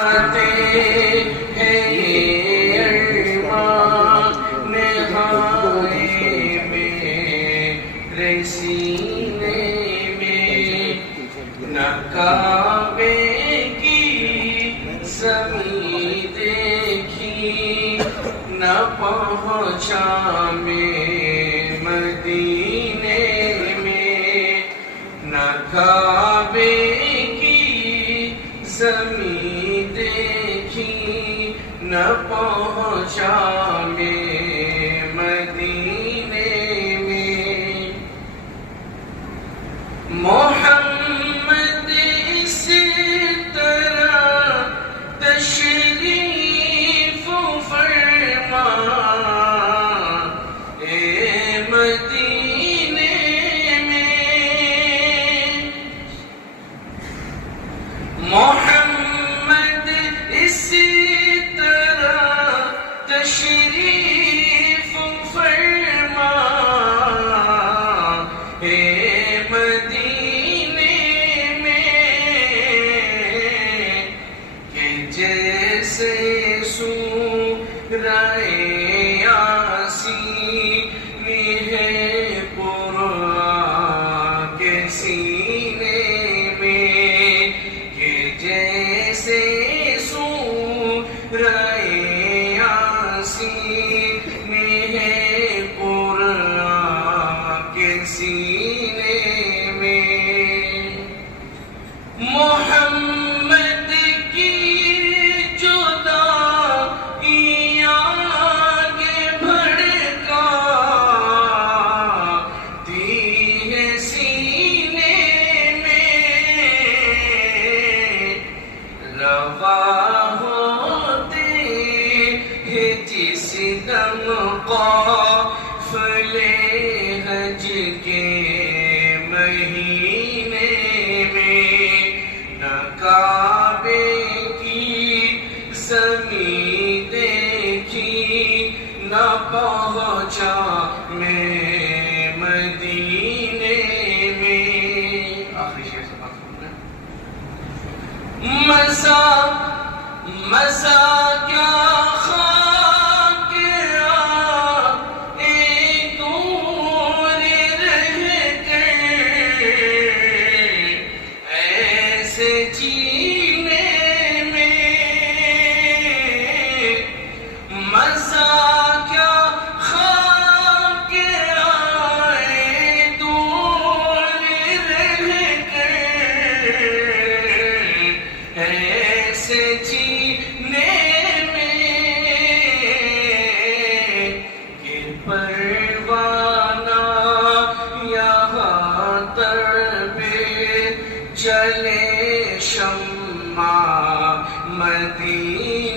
آتے ہیں یہ ارمان نہائے میرے سینے میں، نہ کعبے کی زمین دیکھی، نہ پہنچا میں مدینے میں، نہ کعبے کی زمین دیکھی، نہ پہنچا میں مدینے میں۔ محمد اس طرح تشریف فرما اے مدینے میں، محمد اس طرح تشریف فرما اے مدینے میں، کہ جیسے سورہ یاسین ہے قرآن کے سینے میں، کہ جیسے سورہ یاسین ہے قرآن کے سینے میں۔ محمد کی جدائیاں آگے بھڑکا دی ہے سینے میں، روا ہوتے ہیں جس دم قافلے حج کے مہینے میں، نہ کعبے کی زمین دیکھی، نہ پہنچا میں مدینے میں۔ آخری شعر سے بات کرنا ہے۔ مزہ کیا خاک آئے دور رہ کر، ایسے جینے میں مزہ کیا خاک آئے دور رہ کر، ایسے جینے میں کہ پروانہ یہاں تر پہ چلے شمع مدینے